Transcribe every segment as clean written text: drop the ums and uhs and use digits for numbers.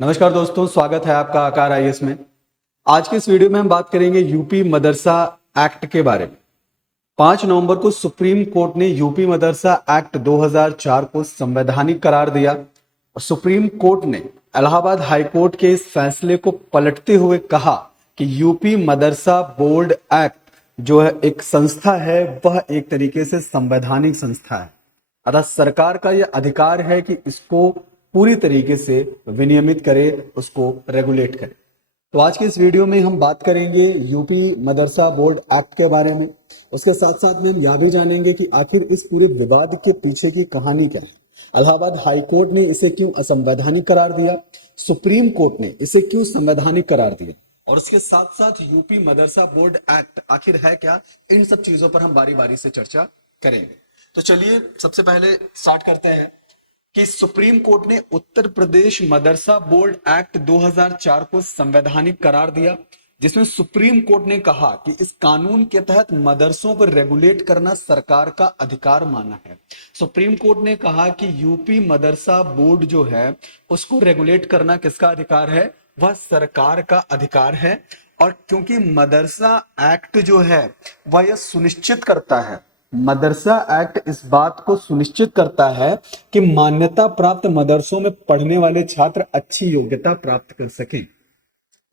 नमस्कार दोस्तों, स्वागत है आपका आकार आईएएस में। आज के इस वीडियो में हम बात करेंगे यूपी मदरसा एक्ट के बारे में। 5 नवंबर को सुप्रीम कोर्ट ने यूपी मदरसा एक्ट 2004 को संवैधानिक करार दिया और सुप्रीम कोर्ट ने इलाहाबाद हाई कोर्ट के इस फैसले को पलटते हुए कहा कि यूपी मदरसा बोर्ड एक्ट जो है एक संस्था है, वह एक तरीके से संवैधानिक संस्था है। अतः सरकार का यह अधिकार है कि इसको पूरी तरीके से विनियमित करे, उसको रेगुलेट करे। तो आज के इस वीडियो में हम बात करेंगे यूपी मदरसा बोर्ड एक्ट के बारे में। उसके साथ साथ में हम यह भी जानेंगे कि आखिर इस पूरे विवाद के पीछे की कहानी क्या है। इलाहाबाद हाई कोर्ट ने इसे क्यों असंवैधानिक करार दिया, सुप्रीम कोर्ट ने इसे क्यों संवैधानिक करार दिया, और उसके साथ साथ यूपी मदरसा बोर्ड एक्ट आखिर है क्या। इन सब चीजों पर हम बारी बारी से चर्चा करेंगे। तो चलिए सबसे पहले स्टार्ट करते हैं कि सुप्रीम कोर्ट ने उत्तर प्रदेश मदरसा बोर्ड एक्ट 2004 को संवैधानिक करार दिया, जिसमें सुप्रीम कोर्ट ने कहा कि इस कानून के तहत मदरसों को रेगुलेट करना सरकार का अधिकार माना है। सुप्रीम कोर्ट ने कहा कि यूपी मदरसा बोर्ड जो है उसको रेगुलेट करना किसका अधिकार है, वह सरकार का अधिकार है। और क्योंकि मदरसा एक्ट जो है वह यह सुनिश्चित करता है, मदरसा एक्ट इस बात को सुनिश्चित करता है कि मान्यता प्राप्त मदरसों में पढ़ने वाले छात्र अच्छी योग्यता प्राप्त कर सकें।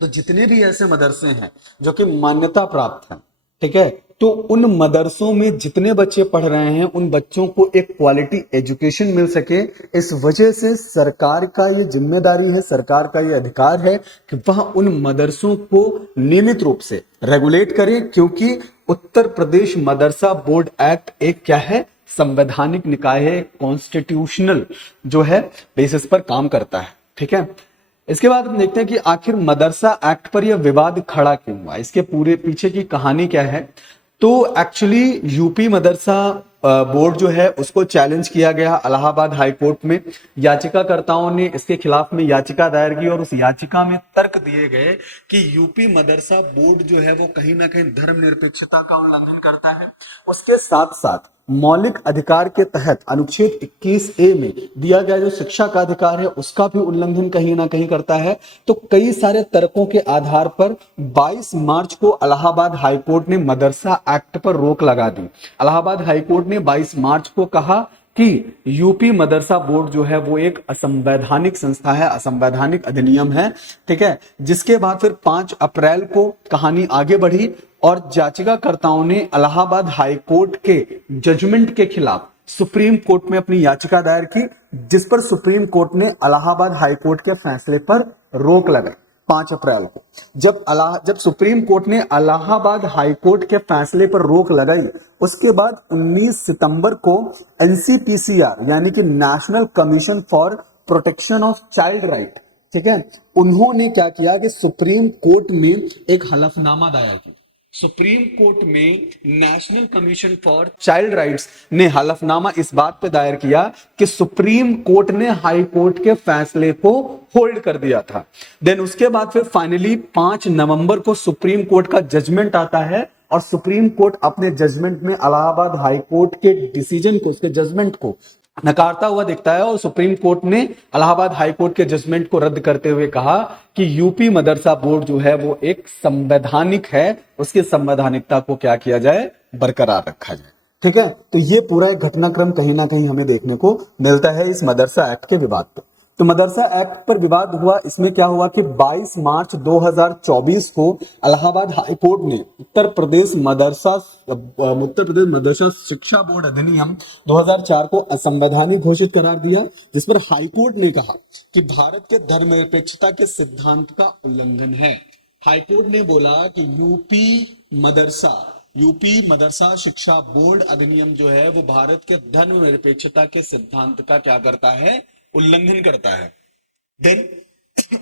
तो जितने भी ऐसे मदरसे हैं जो कि मान्यता प्राप्त हैं, ठीक है, तो उन मदरसों में जितने बच्चे पढ़ रहे हैं उन बच्चों को एक क्वालिटी एजुकेशन मिल सके। इस वजह से सरकार का ये जिम्मेदारी है, सरकार का ये अधिकार है कि वह उन मदरसों को नियमित रूप से रेगुलेट करे, क्योंकि उत्तर प्रदेश मदरसा बोर्ड एक्ट एक क्या है, संवैधानिक निकाय है, कॉन्स्टिट्यूशनल जो है बेसिस पर काम करता है। ठीक है, इसके बाद हम देखते हैं कि आखिर मदरसा एक्ट पर यह विवाद खड़ा क्यों हुआ, इसके पूरे पीछे की कहानी क्या है। तो एक्चुअली यूपी मदरसा बोर्ड जो है उसको चैलेंज किया गया इलाहाबाद हाई कोर्ट में। याचिकाकर्ताओं ने इसके खिलाफ में याचिका दायर की और उस याचिका में तर्क दिए गए कि यूपी मदरसा बोर्ड जो है वो कहीं ना कहीं धर्मनिरपेक्षता का उल्लंघन करता है। उसके साथ साथ मौलिक अधिकार के तहत अनुच्छेद 21A में दिया गया जो शिक्षा का अधिकार है उसका भी उल्लंघन कहीं ना कहीं करता है। तो कई सारे तर्कों के आधार पर 22 मार्च को इलाहाबाद हाई कोर्ट ने मदरसा एक्ट पर रोक लगा दी। इलाहाबाद हाई कोर्ट ने 22 मार्च को कहा कि यूपी मदरसा बोर्ड जो है वो एक असंवैधानिक संस्था है, असंवैधानिक अधिनियम है। ठीक है, जिसके बाद फिर 5 अप्रैल को कहानी आगे बढ़ी और याचिकाकर्ताओं ने इलाहाबाद हाई कोर्ट के जजमेंट के खिलाफ सुप्रीम कोर्ट में अपनी याचिका दायर की, जिस पर सुप्रीम कोर्ट ने इलाहाबाद हाई कोर्ट के फैसले पर रोक लगाई 5 अप्रैल को। जब सुप्रीम कोर्ट ने इलाहाबाद हाई कोर्ट के फैसले पर रोक लगाई, उसके बाद 19 सितंबर को एनसीपीसीआर यानी कि national commission for protection of child right, ठीक है, उन्होंने क्या किया कि सुप्रीम कोर्ट में एक हलफनामा दायर किया। सुप्रीम कोर्ट में national commission for child rights ने हलफनामा इस बात पे दायर किया कि सुप्रीम कोर्ट ने हाई कोर्ट के फैसले को होल्ड कर दिया था। देन उसके बाद फिर फाइनली 5 नवंबर को सुप्रीम कोर्ट का जजमेंट आता है और सुप्रीम कोर्ट अपने जजमेंट में इलाहाबाद हाई कोर्ट के डिसीजन को, उसके जजमेंट को नकारता हुआ दिखता है और सुप्रीम कोर्ट ने इलाहाबाद हाई कोर्ट के जजमेंट को रद्द करते हुए कहा कि यूपी मदरसा बोर्ड जो है वो एक संवैधानिक है, उसकी संवैधानिकता को क्या किया जाए, बरकरार रखा जाए। ठीक है, तो ये पूरा एक घटनाक्रम कहीं ना कहीं हमें देखने को मिलता है इस मदरसा एक्ट के विवाद पे। तो मदरसा एक्ट पर विवाद हुआ, इसमें क्या हुआ कि 22 मार्च 2024 को इलाहाबाद हाई कोर्ट ने उत्तर प्रदेश मदरसा शिक्षा बोर्ड अधिनियम 2004 को असंवैधानिक घोषित करार दिया, जिस पर हाई कोर्ट ने कहा कि भारत के धर्मनिरपेक्षता के सिद्धांत का उल्लंघन है। हाई कोर्ट ने बोला कि यूपी मदरसा शिक्षा बोर्ड अधिनियम जो है वो भारत के धर्मनिरपेक्षता के सिद्धांत का क्या करता है, उल्लंघन करता है। देन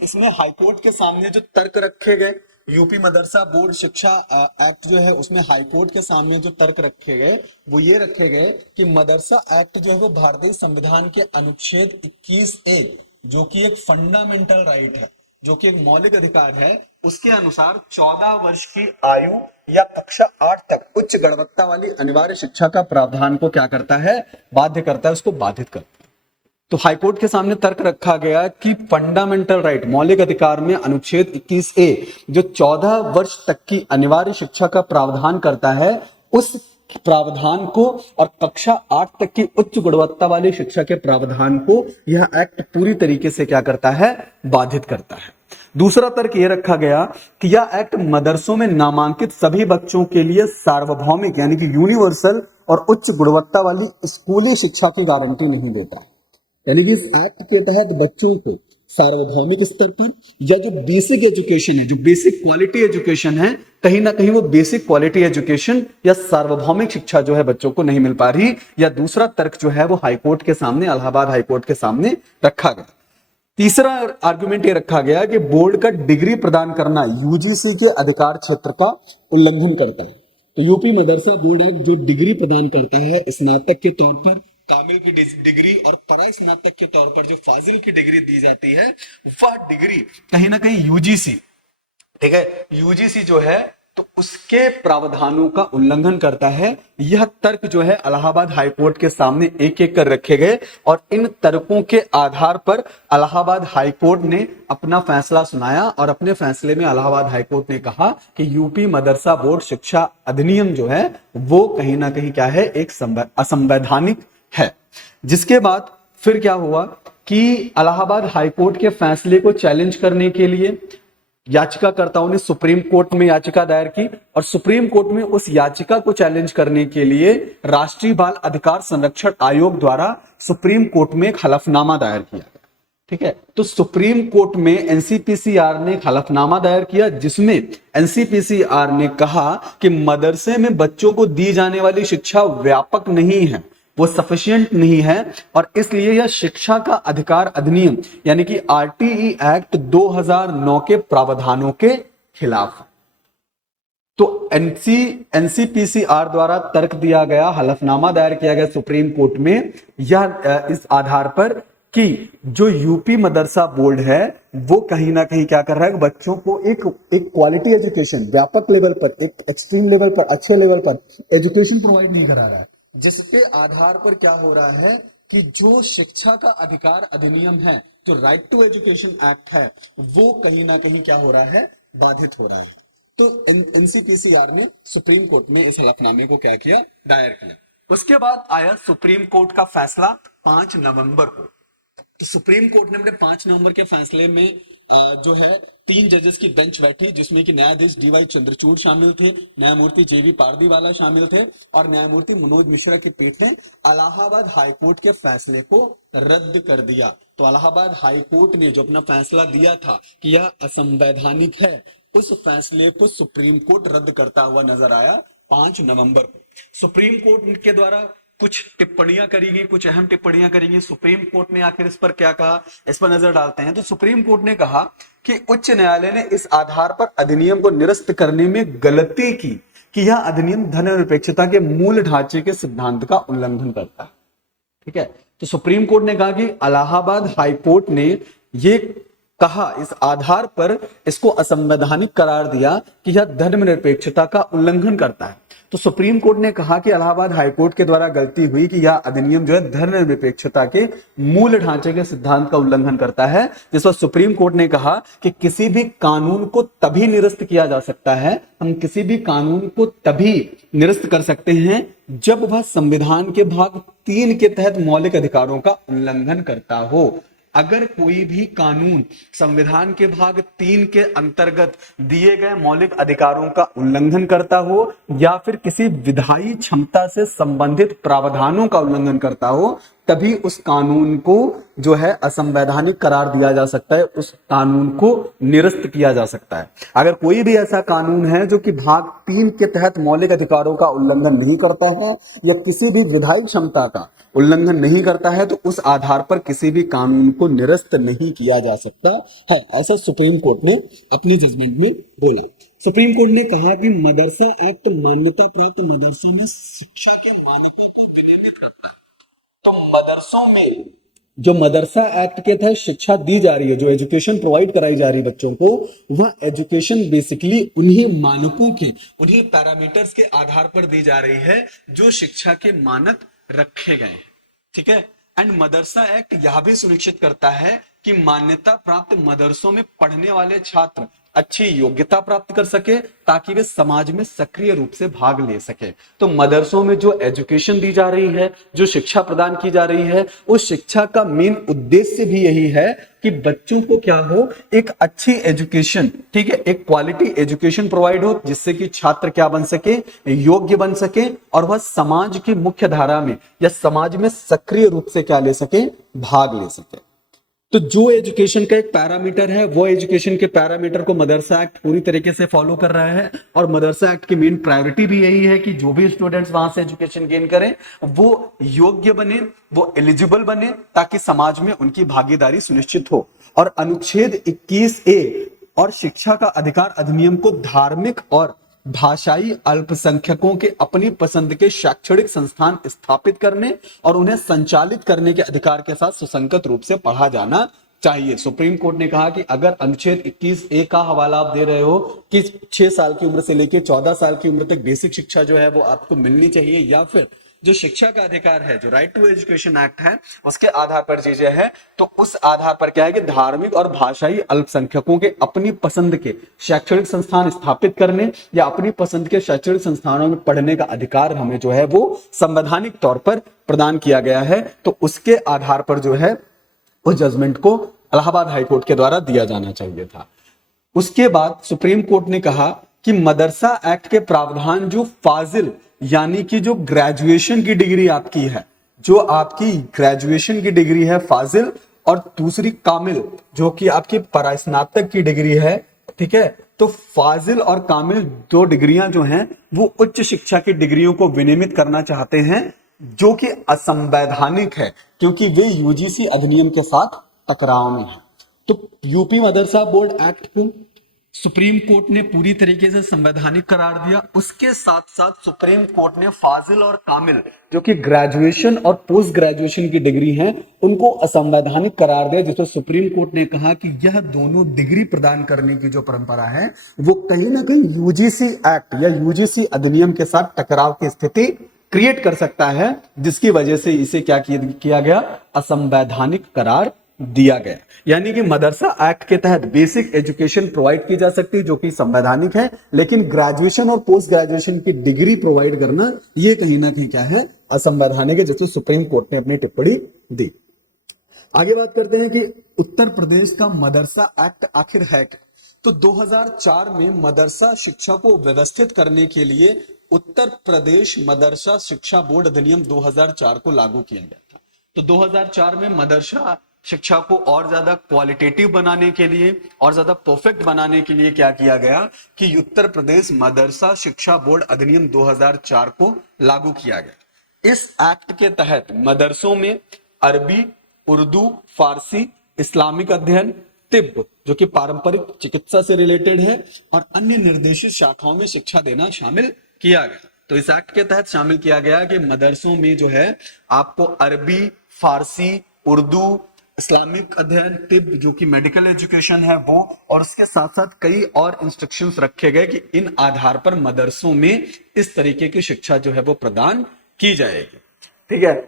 इसमें हाईकोर्ट के सामने जो तर्क रखे गए, यूपी मदरसा बोर्ड शिक्षा एक्ट जो है उसमें हाईकोर्ट के सामने जो तर्क रखे गए वो ये रखे गए कि मदरसा एक्ट जो है वो भारतीय संविधान के अनुच्छेद 21A जो कि एक फंडामेंटल राइट है, जो कि एक मौलिक अधिकार है, उसके अनुसार 14 वर्ष की आयु या कक्षा 8 तक उच्च गुणवत्ता वाली अनिवार्य शिक्षा का प्रावधान को क्या करता है, बाध्य करता है, उसको बाधित करता है। तो हाईकोर्ट के सामने तर्क रखा गया कि फंडामेंटल राइट, मौलिक अधिकार में अनुच्छेद 21A जो 14 वर्ष तक की अनिवार्य शिक्षा का प्रावधान करता है, उस प्रावधान को और कक्षा 8 तक की उच्च गुणवत्ता वाली शिक्षा के प्रावधान को यह एक्ट पूरी तरीके से क्या करता है, बाधित करता है। दूसरा तर्क यह रखा गया कि यह एक्ट मदरसों में नामांकित सभी बच्चों के लिए सार्वभौमिक यानी कि यूनिवर्सल और उच्च गुणवत्ता वाली स्कूली शिक्षा की गारंटी नहीं देता है। यानी कि इस एक्ट के तहत बच्चों को सार्वभौमिक स्तर पर या जो बेसिक एजुकेशन है, जो बेसिक क्वालिटी एजुकेशन है, कहीं ना कहीं वो बेसिक क्वालिटी एजुकेशन या सार्वभौमिक शिक्षा जो है बच्चों को नहीं मिल पा रही। या दूसरा तर्क जो है वो हाईकोर्ट के सामने, इलाहाबाद हाईकोर्ट के सामने रखा गया। तीसरा आर्गुमेंट ये रखा गया कि बोर्ड का डिग्री प्रदान करना यूजीसी के अधिकार क्षेत्र का उल्लंघन करता है। तो यूपी मदरसा बोर्ड एक्ट जो डिग्री प्रदान करता है, स्नातक के तौर पर कामिल की डिग्री और परा स्नातक के तौर पर जो फाजिल की डिग्री दी जाती है, वह डिग्री कहीं ना कहीं यूजीसी, ठीक है, यूजीसी जो है तो उसके प्रावधानों का उल्लंघन करता है। यह तर्क जो है इलाहाबाद हाईकोर्ट के सामने एक एक कर रखे गए और इन तर्कों के आधार पर इलाहाबाद हाईकोर्ट ने अपना फैसला सुनाया और अपने फैसले में इलाहाबाद हाईकोर्ट ने कहा कि यूपी मदरसा बोर्ड शिक्षा अधिनियम जो है वो कहीं ना कहीं क्या है, एक असंवैधानिक है। जिसके बाद फिर क्या हुआ कि इलाहाबाद हाईकोर्ट के फैसले को चैलेंज करने के लिए याचिकाकर्ताओं ने सुप्रीम कोर्ट में याचिका दायर की और सुप्रीम कोर्ट में उस याचिका को चैलेंज करने के लिए राष्ट्रीय बाल अधिकार संरक्षण आयोग द्वारा सुप्रीम कोर्ट में एक हलफनामा दायर किया गया। ठीक है, तो सुप्रीम कोर्ट में एनसीपीसीआर ने एक हलफनामा दायर किया जिसमें एनसीपीसीआर ने कहा कि मदरसे में बच्चों को दी जाने वाली शिक्षा व्यापक नहीं है, वो सफिशिएंट नहीं है और इसलिए यह शिक्षा का अधिकार अधिनियम यानी कि आरटीई एक्ट 2009 के प्रावधानों के खिलाफ है। तो एनसीपीसीआर द्वारा तर्क दिया गया, हलफनामा दायर किया गया सुप्रीम कोर्ट में, यह इस आधार पर कि जो यूपी मदरसा बोर्ड है वो कहीं ना कहीं क्या कर रहा है, बच्चों को एक क्वालिटी एजुकेशन व्यापक लेवल पर, एक एक्सट्रीम लेवल पर, अच्छे लेवल पर एजुकेशन प्रोवाइड नहीं करा रहा है, जिसके आधार पर क्या हो रहा है कि जो शिक्षा का अधिकार अधिनियम है, जो राइट टू एजुकेशन एक्ट है, वो कहीं ना कहीं क्या हो रहा है, बाधित हो रहा है। तो एनसीपीसीआर ने सुप्रीम कोर्ट में इस हलफनामे को क्या किया, दायर किया। उसके बाद आया सुप्रीम कोर्ट का फैसला 5 नवंबर को। तो सुप्रीम कोर्ट ने अपने 5 नवंबर के फैसले में जो है 3 जजेस की बेंच बैठी, जिसमें कि न्यायाधीश डीवाई चंद्रचूड़ शामिल थे, न्यायमूर्ति जेवी पारदीवाला शामिल थे और न्यायमूर्ति मनोज मिश्रा की पीठ ने इलाहाबाद हाईकोर्ट के फैसले को रद्द कर दिया। तो इलाहाबाद हाईकोर्ट ने जो अपना फैसला दिया था कि यह असंवैधानिक है, उस फैसले को सुप्रीम कोर्ट रद्द करता हुआ नजर आया 5 नवंबर को। सुप्रीम कोर्ट के द्वारा कुछ टिप्पणियां करी गई, कुछ अहम टिप्पणियां करी गई। सुप्रीम कोर्ट ने आखिर इस पर क्या कहा, इस पर नजर डालते हैं। तो सुप्रीम कोर्ट ने कहा कि उच्च न्यायालय ने इस आधार पर अधिनियम को निरस्त करने में गलती की कि यह अधिनियम धर्मनिरपेक्षता के मूल ढांचे के सिद्धांत का उल्लंघन करता है। ठीक है, तो सुप्रीम कोर्ट ने कहा कि इलाहाबाद हाईकोर्ट ने ये कहा, इस आधार पर इसको असंवैधानिक करार दिया कि यह धर्मनिरपेक्षता का उल्लंघन करता है। तो सुप्रीम कोर्ट ने कहा कि इलाहाबाद हाईकोर्ट के द्वारा गलती हुई कि यह अधिनियम जो है धर्मनिरपेक्षता के मूल ढांचे के सिद्धांत का उल्लंघन करता है। जिस पर सुप्रीम कोर्ट ने कहा कि किसी भी कानून को तभी निरस्त किया जा सकता है, हम किसी भी कानून को तभी निरस्त कर सकते हैं जब वह संविधान के भाग 3 के तहत मौलिक अधिकारों का उल्लंघन करता हो। अगर कोई भी कानून संविधान के भाग 3 के अंतर्गत दिए गए मौलिक अधिकारों का उल्लंघन करता हो या फिर किसी विधायी क्षमता से संबंधित प्रावधानों का उल्लंघन करता हो, तभी उस कानून को जो है असंवैधानिक करार दिया जा सकता है, उस कानून को निरस्त किया जा सकता है। अगर कोई भी ऐसा कानून है जो कि भाग 3 के तहत मौलिक अधिकारों का उल्लंघन नहीं करता है या किसी भी विधायी क्षमता का उल्लंघन नहीं करता है, तो उस आधार पर किसी भी कानून को निरस्त नहीं किया जा सकता है, ऐसा सुप्रीम कोर्ट ने अपने जजमेंट में बोला। सुप्रीम कोर्ट ने कहा कि मदरसा एक्ट मान्यता प्राप्त मदरसों में शिक्षा के मानकों को विनियमित करता है। तो मदरसों में जो मदरसा एक्ट के तहत शिक्षा दी जा रही है, जो एजुकेशन प्रोवाइड कराई जा रही है बच्चों को, वह एजुकेशन बेसिकली उन्हीं मानकों के, उन्हीं पैरामीटर्स के आधार पर दी जा रही है जो शिक्षा के मानक रखे गए हैं। ठीक है, एंड मदरसा एक्ट यह भी सुनिश्चित करता है कि मान्यता प्राप्त मदरसों में पढ़ने वाले छात्र अच्छी योग्यता प्राप्त कर सके ताकि वे समाज में सक्रिय रूप से भाग ले सके। तो मदरसों में जो एजुकेशन दी जा रही है, जो शिक्षा प्रदान की जा रही है, उस शिक्षा का मेन उद्देश्य भी यही है कि बच्चों को क्या हो, एक अच्छी एजुकेशन, ठीक है, एक क्वालिटी एजुकेशन प्रोवाइड हो, जिससे कि छात्र क्या बन सके, योग्य बन सके और वह समाज की मुख्य धारा में या समाज में सक्रिय रूप से क्या ले सके, भाग ले सके। तो जो एजुकेशन का एक पैरामीटर है, वो एजुकेशन के पैरामीटर को मदरसा एक्ट पूरी तरीके से फॉलो कर रहा है। और मदरसा एक्ट की मेन प्रायोरिटी भी यही है कि जो भी स्टूडेंट्स वहां से एजुकेशन गेन करें वो योग्य बने, वो एलिजिबल बने, ताकि समाज में उनकी भागीदारी सुनिश्चित हो। और अनुच्छेद 21A और शिक्षा का अधिकार अधिनियम को धार्मिक और भाषाई अल्पसंख्यकों के अपनी पसंद के शैक्षणिक संस्थान स्थापित करने और उन्हें संचालित करने के अधिकार के साथ सुसंगत रूप से पढ़ा जाना चाहिए। सुप्रीम कोर्ट ने कहा कि अगर अनुच्छेद 21A का हवाला आप दे रहे हो कि 6 साल की उम्र से लेकर 14 साल की उम्र तक बेसिक शिक्षा जो है वो आपको मिलनी चाहिए, या फिर जो शिक्षा का अधिकार है, जो राइट टू एजुकेशन एक्ट है, उसके आधार पर चीजें हैं, तो उस आधार पर क्या है कि धार्मिक और भाषाई अल्पसंख्यकों के अपनी पसंद के शैक्षणिक संस्थान स्थापित करने या अपनी पसंद के शैक्षणिक संस्थानों में पढ़ने का अधिकार हमें जो है वो संवैधानिक तौर पर प्रदान किया गया है। तो उसके आधार पर जो है उस जजमेंट को इलाहाबाद हाईकोर्ट के द्वारा दिया जाना चाहिए था। उसके बाद सुप्रीम कोर्ट ने कहा कि मदरसा एक्ट के प्रावधान जो फाजिल यानी कि जो ग्रेजुएशन की डिग्री आपकी है, जो आपकी ग्रेजुएशन की डिग्री है फाजिल, और दूसरी कामिल जो कि आपकी परास्नातक की डिग्री है, ठीक है, तो फाजिल और कामिल दो डिग्रियां जो हैं वो उच्च शिक्षा की डिग्रियों को विनियमित करना चाहते हैं, जो कि असंवैधानिक है क्योंकि वे यूजीसी अधिनियम के साथ टकराव में है। तो यूपी मदरसा बोर्ड एक्ट को सुप्रीम कोर्ट ने पूरी तरीके से संवैधानिक करार दिया। उसके साथ साथ सुप्रीम कोर्ट ने फाजिल और कामिल जो कि ग्रेजुएशन और पोस्ट ग्रेजुएशन की डिग्री हैं उनको असंवैधानिक करार दिया, जिसमें सुप्रीम कोर्ट ने कहा कि यह दोनों डिग्री प्रदान करने की जो परंपरा है वो कहीं ना कहीं यूजीसी एक्ट या यूजीसी अधिनियम के साथ टकराव की स्थिति क्रिएट कर सकता है, जिसकी वजह से इसे क्या किया गया, असंवैधानिक करार दिया गया। यानी कि मदरसा एक्ट के तहत बेसिक एजुकेशन प्रोवाइड की जा सकती है जो कि संवैधानिक है, लेकिन ग्रेजुएशन और पोस्ट ग्रेजुएशन की डिग्री प्रोवाइड करना यह कहीं ना कहीं क्या है, असंवैधानिक है, जिससे सुप्रीम कोर्ट ने अपनी टिप्पणी दी। आगे बात करते हैं कि उत्तर प्रदेश का मदरसा एक्ट आखिर है क्या। तो 2004 में मदरसा शिक्षा को व्यवस्थित करने के लिए उत्तर प्रदेश मदरसा शिक्षा बोर्ड अधिनियम 2004 को लागू किया गया था। तो 2004 में मदरसा शिक्षा को और ज्यादा क्वालिटेटिव बनाने के लिए और ज्यादा परफेक्ट बनाने के लिए क्या किया गया कि उत्तर प्रदेश मदरसा शिक्षा बोर्ड अधिनियम 2004 को लागू किया गया। इस एक्ट के तहत मदरसों में अरबी, उर्दू, फारसी, इस्लामिक अध्ययन, तिब्ब जो कि पारंपरिक चिकित्सा से रिलेटेड है, और अन्य निर्देशित शाखाओं में शिक्षा देना शामिल किया गया। तो इस एक्ट के तहत शामिल किया गया कि मदरसों में जो है आपको अरबी, फारसी, उर्दू, इस्लामिक अध्ययन, तिब्ब जो कि मेडिकल एजुकेशन है वो, और उसके साथ साथ कई और इंस्ट्रक्शंस रखे गए कि इन आधार पर मदरसों में इस तरीके की शिक्षा जो है वो प्रदान की जाएगी। ठीक है।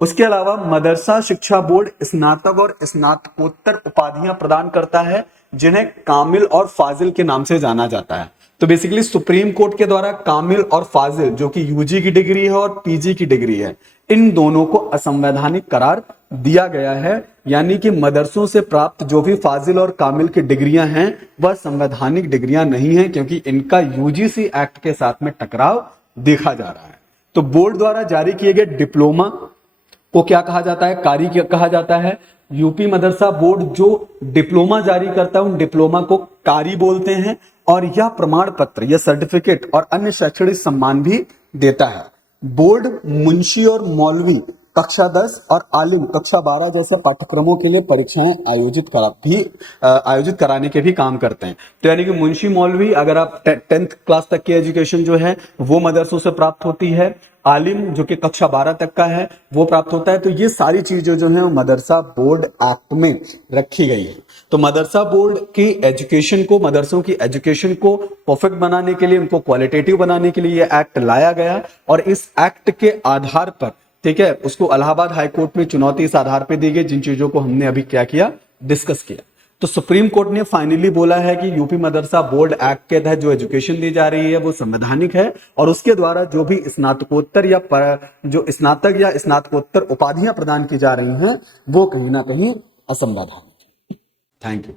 उसके अलावा मदरसा शिक्षा बोर्ड स्नातक और स्नातकोत्तर उपाधियां प्रदान करता है, जिन्हें कामिल और फाजिल के नाम से जाना जाता है। तो बेसिकली सुप्रीम कोर्ट के द्वारा कामिल और फाजिल जो कि यूजी की डिग्री है और पीजी की डिग्री है, इन दोनों को असंवैधानिक करार दिया गया है। यानी कि मदरसों से प्राप्त जो भी फाजिल और कामिल की डिग्रियां हैं वह संवैधानिक डिग्रियां नहीं है, क्योंकि इनका यूजीसी एक्ट के साथ में टकराव देखा जा रहा है। तो बोर्ड द्वारा जारी किए गए डिप्लोमा को क्या कहा जाता है, कारी कहा जाता है। यूपी मदरसा बोर्ड जो डिप्लोमा जारी करता है उन डिप्लोमा को कारी बोलते हैं, और यह प्रमाण पत्र, यह सर्टिफिकेट और अन्य शैक्षणिक सम्मान भी देता है। बोर्ड मुंशी और मौलवी कक्षा 10 और आलिम कक्षा 12 जैसे पाठ्यक्रमों के लिए परीक्षाएं आयोजित कराने के भी काम करते हैं। तो यानी कि मुंशी मौलवी, अगर आप 10th क्लास तक की एजुकेशन जो है वो मदरसों से प्राप्त होती है, आलिम जो कि कक्षा 12 तक का है वो प्राप्त होता है। तो ये सारी चीजें जो है मदरसा बोर्ड एक्ट में रखी गई है। तो मदरसा बोर्ड की एजुकेशन को, मदरसों की एजुकेशन को परफेक्ट बनाने के लिए, उनको क्वालिटेटिव बनाने के लिए ये एक्ट लाया गया, और इस एक्ट के आधार पर ठीक है, उसको इलाहाबाद हाई कोर्ट में चुनौती इस आधार पे दी गई जिन चीजों को हमने अभी क्या किया, डिस्कस किया। तो सुप्रीम कोर्ट ने फाइनली बोला है कि यूपी मदरसा बोर्ड एक्ट के तहत जो एजुकेशन दी जा रही है वो संवैधानिक है, और उसके द्वारा जो भी स्नातकोत्तर या जो स्नातक या स्नातकोत्तर उपाधियां प्रदान की जा रही हैं वो कहीं ना कहीं असंवैधानिक है। Thank you.